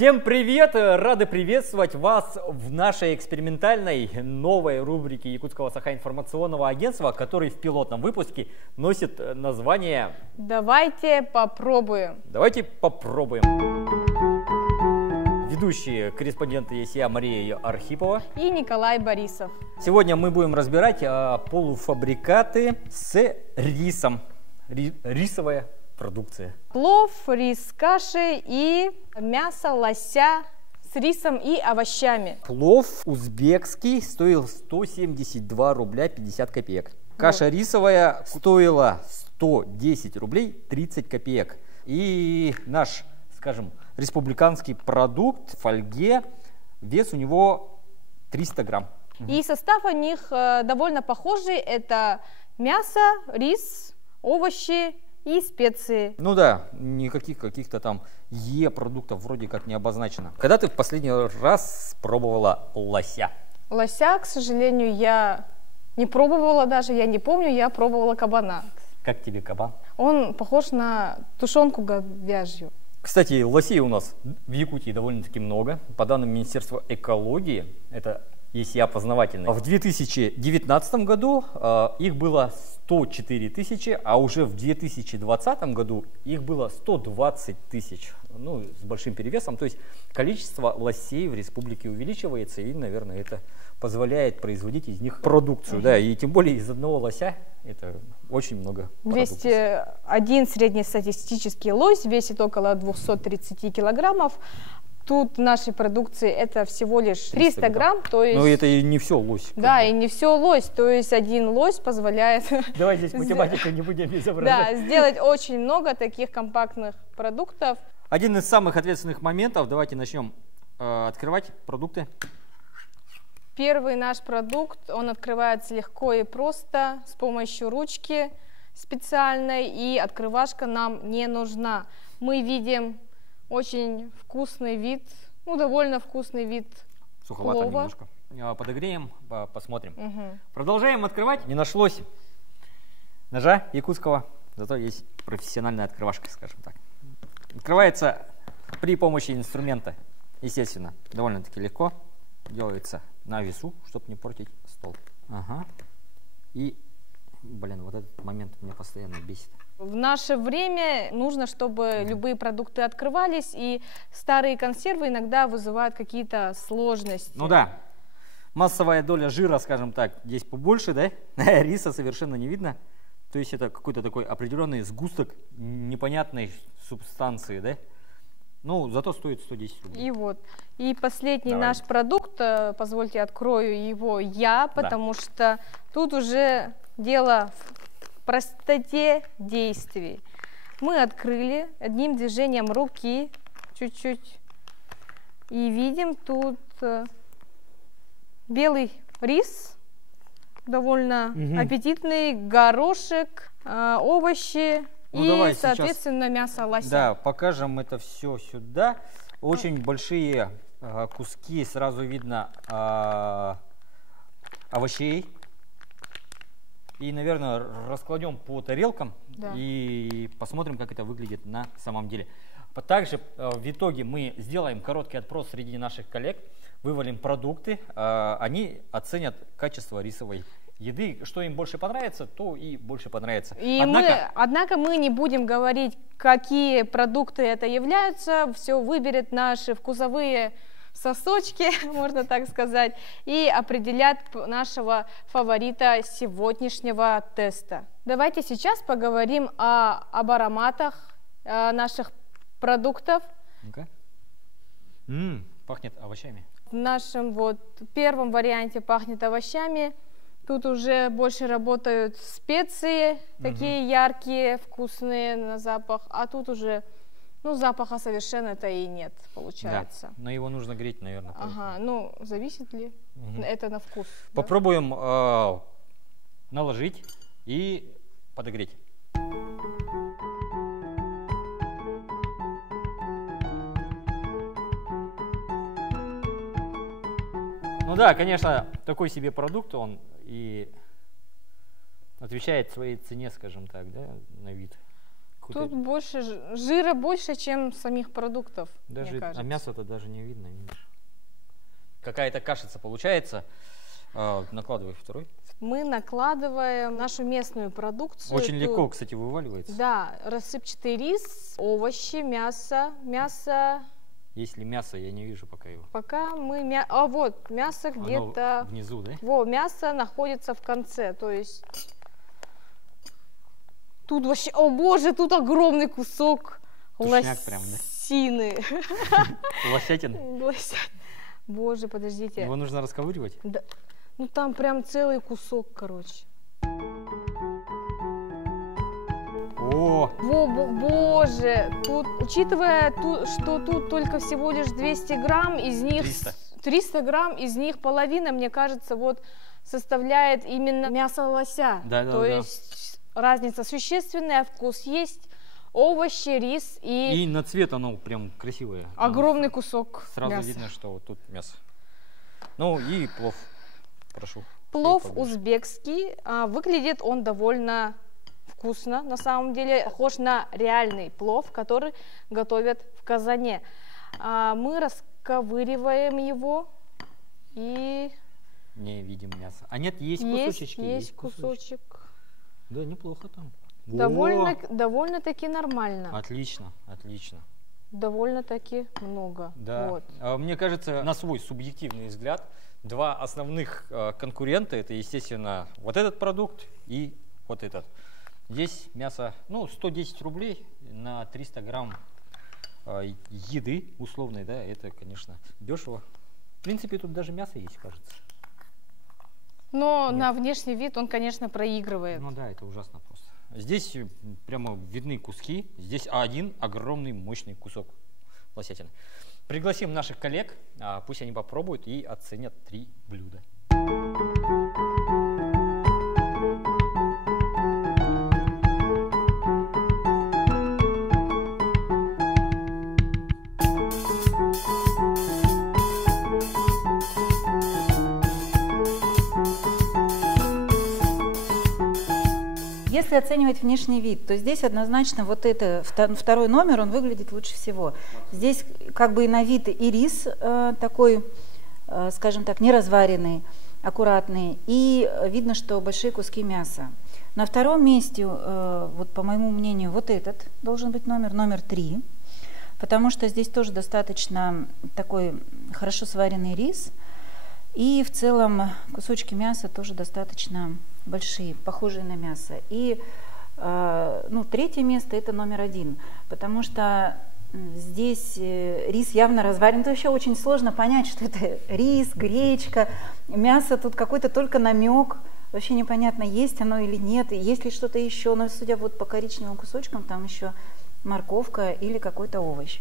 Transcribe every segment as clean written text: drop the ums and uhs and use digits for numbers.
Всем привет! Рады приветствовать вас в нашей экспериментальной новой рубрике Якутского Сахаинформационного агентства, который в пилотном выпуске носит название Давайте попробуем. Давайте попробуем. Ведущие корреспонденты есть я, Мария Архипова И Николай Борисов. Сегодня мы будем разбирать полуфабрикаты с рисом. Рисовая продукция. Плов, рис, каши и мясо лося с рисом и овощами. Плов узбекский стоил 172 рубля 50 копеек. Каша рисовая стоила 110 рублей 30 копеек. И наш, скажем, республиканский продукт в фольге, вес у него 300 грамм. И состав у них довольно похожий. Это мясо, рис, овощи и специи. Ну да, никаких каких-то там продуктов вроде как не обозначено. Когда ты в последний раз пробовала лося? Лося, к сожалению, я не пробовала даже, я не помню, я пробовала кабана. Как тебе кабан? Он похож на тушенку говяжью. Кстати, лосей у нас в Якутии довольно-таки много. По данным Министерства экологии, это есть и опознавательные. В 2019 году их было 104 тысячи, а уже в 2020 году их было 120 тысяч. Ну, с большим перевесом. То есть количество лосей в республике увеличивается, и, наверное, это позволяет производить из них продукцию. Да, и тем более из одного лося это очень много продукции. 201 среднестатистический лось весит около 230 килограммов. Тут в нашей продукции это всего лишь 300 грамм, то есть... Но это и не все лось. Да, и не все лось, то есть один лось позволяет... Давай здесь математику не будем изображать. Да, сделать очень много таких компактных продуктов. Один из самых ответственных моментов, давайте начнем открывать продукты. Первый наш продукт, он открывается легко и просто, с помощью ручки специальной, и открывашка нам не нужна. Мы видим очень вкусный вид, ну, довольно вкусный вид суховато плова. Немножко. Подогреем, посмотрим. Угу. Продолжаем открывать. Не нашлось ножа якутского, зато есть профессиональная открывашка, скажем так. Открывается при помощи инструмента, естественно, довольно-таки легко. Делается на весу, чтобы не портить стол. Ага. И, блин, вот этот момент меня постоянно бесит. В наше время нужно, чтобы любые продукты открывались, и старые консервы иногда вызывают какие-то сложности. Ну да, массовая доля жира, скажем так, здесь побольше, да? Риса совершенно не видно. То есть это какой-то такой определенный сгусток непонятной субстанции, да? Ну, зато стоит 110 рублей. И вот. И последний Давай. наш продукт, позвольте открою его я, потому что тут уже дело в простоте действий. Мы открыли одним движением руки чуть-чуть и видим тут белый рис, довольно аппетитный, горошек, овощи. Ну, и, давай соответственно, мясо лося. Да, покажем это все сюда. Очень большие куски, сразу видно овощей. И, наверное, раскладем по тарелкам и посмотрим, как это выглядит на самом деле. Также в итоге мы сделаем короткий отпрос среди наших коллег, вывалим продукты, они оценят качество рисовой еды, что им больше понравится, то и больше понравится. Однако мы не будем говорить, какие продукты это являются, все выберет наши вкусовые сосочки, можно так сказать, и определят нашего фаворита сегодняшнего теста. Давайте сейчас поговорим об ароматах наших продуктов. Пахнет овощами. В нашем первом варианте пахнет овощами. Тут уже больше работают специи, такие яркие, вкусные на запах, а тут уже, ну, запаха совершенно-то и нет, получается. Да, но его нужно греть, наверное. Ага, ну, зависит ли это на вкус? Попробуем наложить и подогреть. Ну да, конечно, такой себе продукт, он и отвечает своей цене, скажем так, да, на вид. Тут больше жира больше, чем самих продуктов, даже, мне кажется. А мясо-то даже не видно, видишь. Какая-то кашица получается. Накладывай второй. Мы накладываем нашу местную продукцию. Очень легко, кстати, вываливается. Да, рассыпчатый рис, овощи, мясо. Если мясо, я не вижу пока его. Пока мы... А вот, мясо где-то... Внизу, да? Во, мясо находится в конце, то есть... Тут вообще... О боже, тут огромный кусок лосины. Лосятины? Боже, подождите. Его нужно расковыривать? Да. Ну там прям целый кусок, короче. О! Боже, тут, учитывая, что тут только всего лишь 200 грамм, из них 300 грамм, из них половина, мне кажется, вот составляет именно мясо лося. То есть разница существенная, вкус есть, овощи, рис и... И на цвет оно прям красивое. Огромный кусок сразу мяса. Видно, что вот тут мясо. Ну и плов, прошу. Плов узбекский, выглядит он довольно вкусно, на самом деле, похож на реальный плов, который готовят в казане. Мы расковыриваем его и... Не видим мяса. А нет, есть кусочки. Есть кусочек. Да, неплохо там. Довольно-таки нормально. Отлично, отлично. Довольно-таки много. Да. Вот. Мне кажется, на свой субъективный взгляд, два основных конкурента, это, естественно, вот этот продукт и вот этот. Здесь мясо, 110 рублей на 300 грамм еды условной, да, это, конечно, дешево. В принципе, тут даже мясо есть, кажется. Но на внешний вид он, конечно, проигрывает. Ну да, это ужасно просто. Здесь прямо видны куски, здесь один огромный мощный кусок лосятины. Пригласим наших коллег, пусть они попробуют и оценят 3 блюда. Если оценивать внешний вид, то здесь однозначно вот это, второй номер, он выглядит лучше всего. Здесь как бы и на вид и рис такой, скажем так, неразваренный, аккуратный, и видно, что большие куски мяса. На втором месте, вот по моему мнению, вот этот должен быть номер 3, потому что здесь тоже достаточно такой хорошо сваренный рис, и в целом кусочки мяса тоже достаточно большие, похожие на мясо. И третье место это номер 1, потому что здесь рис явно разварен. Это вообще очень сложно понять, что это рис, гречка, мясо, тут какой-то только намек. Вообще непонятно, есть оно или нет, есть ли что-то еще. Но судя вот по коричневым кусочкам, там еще морковка или какой-то овощ.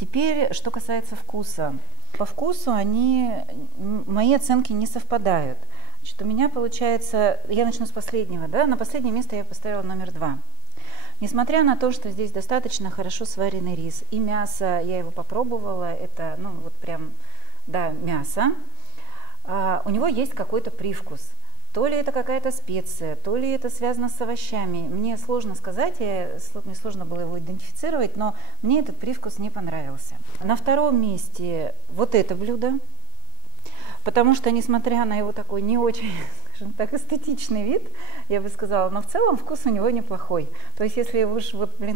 Теперь, что касается вкуса. По вкусу мои оценки не совпадают. Значит, у меня получается, я начну с последнего, да, на последнее место я поставила номер 2. Несмотря на то, что здесь достаточно хорошо сваренный рис и мясо, я его попробовала, это, вот прям, да, мясо, у него есть какой-то привкус. То ли это какая-то специя, то ли это связано с овощами. Мне сложно сказать, мне сложно было его идентифицировать, но мне этот привкус не понравился. На втором месте вот это блюдо, потому что, несмотря на его такой не очень, скажем так, эстетичный вид, я бы сказала, но в целом вкус у него неплохой. То есть, если уж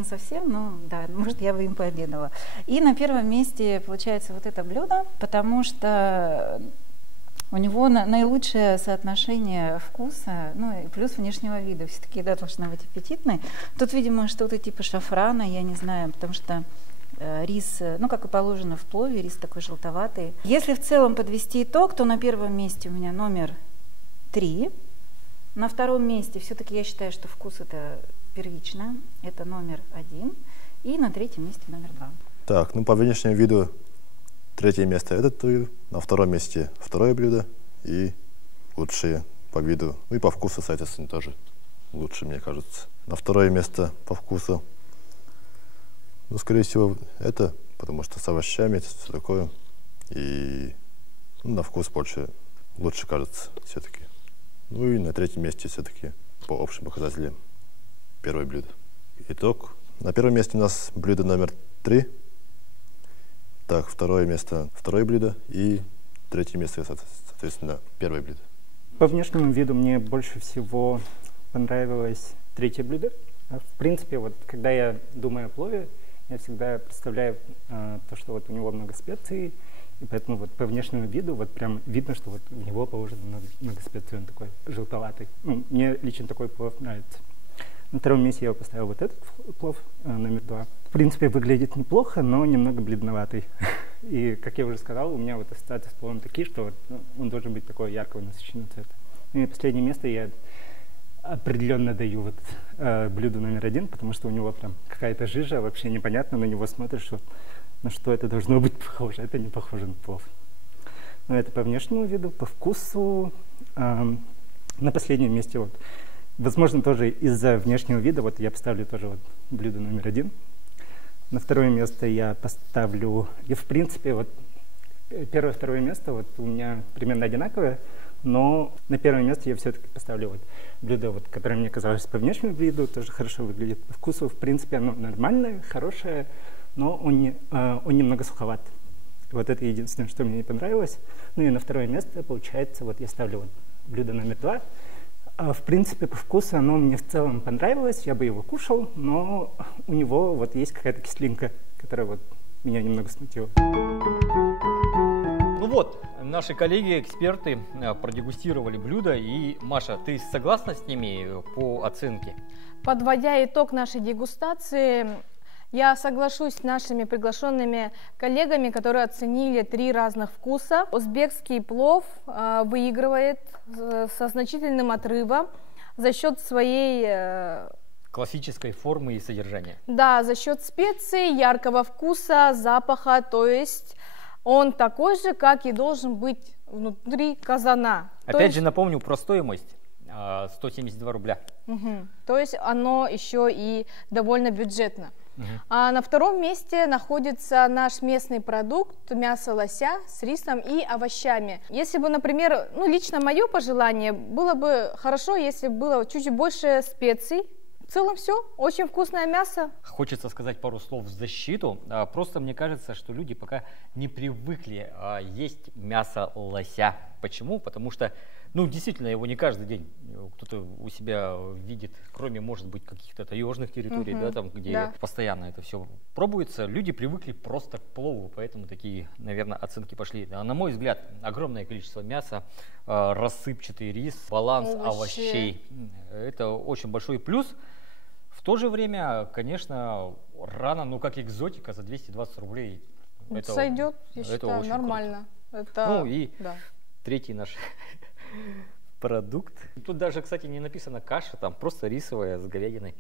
совсем, да, может, я бы им пообедала. И на первом месте получается вот это блюдо, потому что у него наилучшее соотношение вкуса, и плюс внешнего вида. Все-таки еда должна быть аппетитной. Тут, видимо, что-то типа шафрана, я не знаю, потому что рис, как и положено в плове, рис такой желтоватый. Если в целом подвести итог, то на первом месте у меня номер 3. На втором месте все-таки я считаю, что вкус это первично, это номер 1. И на третьем месте номер 2. Так, по внешнему виду третье место это блюдо, на втором месте второе блюдо и лучшие по виду. И по вкусу, соответственно, тоже лучше, мне кажется. На второе место по вкусу, скорее всего, это, потому что с овощами, все такое. И на вкус лучше кажется все-таки. И на третьем месте все-таки по общим показателям первое блюдо. итог. На первом месте у нас блюдо номер 3. Так, второе место второе блюдо и третье место, соответственно, первое блюдо. По внешнему виду мне больше всего понравилось третье блюдо. В принципе, вот когда я думаю о плове, я всегда представляю то, что вот у него много специй, и поэтому вот по внешнему виду вот прям видно, что вот в него положено много специй, он такой желтоватый. Ну, мне лично такой плов нравится. На втором месте я поставил вот этот плов, номер 2. В принципе, выглядит неплохо, но немного бледноватый. И, как я уже сказал, у меня вот ассоциации с пловом такие, что вот, он должен быть такого яркого насыщенного цвета. Ну и последнее место я определенно даю вот блюду номер 1, потому что у него прям какая-то жижа, вообще непонятно, на него смотришь, вот, на что это должно быть похоже. Это не похоже на плов. Но это по внешнему виду, по вкусу. На последнем месте вот, возможно, тоже из-за внешнего вида, вот я поставлю тоже вот блюдо номер 1. На второе место я поставлю, и в принципе вот первое и второе место вот у меня примерно одинаковое, но на первое место я все-таки поставлю вот блюдо, вот, которое мне казалось по внешнему виду, тоже хорошо выглядит. По вкусу, в принципе, оно нормальное, хорошее, но он немного суховат. Вот это единственное, что мне не понравилось. Ну и на второе место, получается, вот я ставлю вот блюдо номер 2. В принципе, по вкусу оно мне в целом понравилось, я бы его кушал, но у него вот есть какая-то кислинка, которая вот меня немного смутила. Ну вот, наши коллеги-эксперты продегустировали блюда, и, Маша, ты согласна с ними по оценке? Подводя итог нашей дегустации, я соглашусь с нашими приглашенными коллегами, которые оценили 3 разных вкуса. Узбекский плов выигрывает со значительным отрывом за счет своей Классической формы и содержания. Да, за счет специй, яркого вкуса, запаха, то есть он такой же, как и должен быть внутри казана. Опять же напомню про стоимость. 172 рубля. Угу. То есть оно еще и довольно бюджетно. А на втором месте находится наш местный продукт мясо лося с рисом и овощами. Если бы, например, лично мое пожелание, было бы хорошо, если было чуть больше специй. В целом все, очень вкусное мясо. Хочется сказать пару слов в защиту. Просто мне кажется, что люди пока не привыкли есть мясо лося. Почему? Потому что, действительно, его не каждый день кто-то у себя видит, кроме, может быть, каких-то таежных территорий, где постоянно это все пробуется. Люди привыкли просто к плову, поэтому такие, наверное, оценки пошли. На мой взгляд, огромное количество мяса, рассыпчатый рис, баланс овощей. Это очень большой плюс. В то же время, конечно, рано, как экзотика за 220 рублей. Это сойдет, я считаю, нормально. Это, третий наш продукт. Тут даже, кстати, не написано каша, там просто рисовая с говядиной.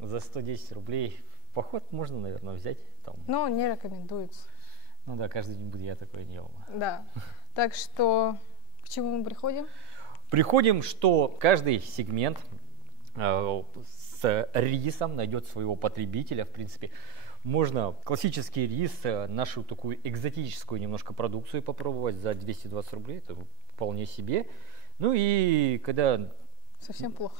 За 110 рублей в поход можно, наверное, взять. Но не рекомендуется. Каждый день я такое не ел. Да, так что к чему мы приходим? Приходим, что каждый сегмент с рисом найдет своего потребителя, в принципе. Можно классический рис, нашу такую экзотическую немножко продукцию попробовать за 220 рублей, это вполне себе. И когда... Совсем плохо.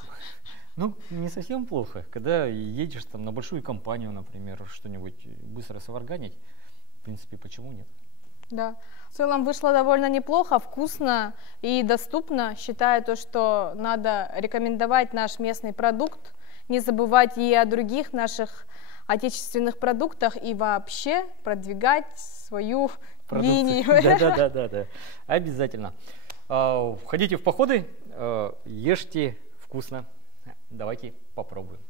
Не совсем плохо. Когда едешь на большую компанию, например, что-нибудь быстро сварганить, в принципе, почему нет? Да. В целом вышло довольно неплохо, вкусно и доступно. Считаю что надо рекомендовать наш местный продукт, не забывать и о других наших отечественных продуктах и вообще продвигать свою линию. Да, обязательно. Ходите в походы, ешьте вкусно. Давайте попробуем.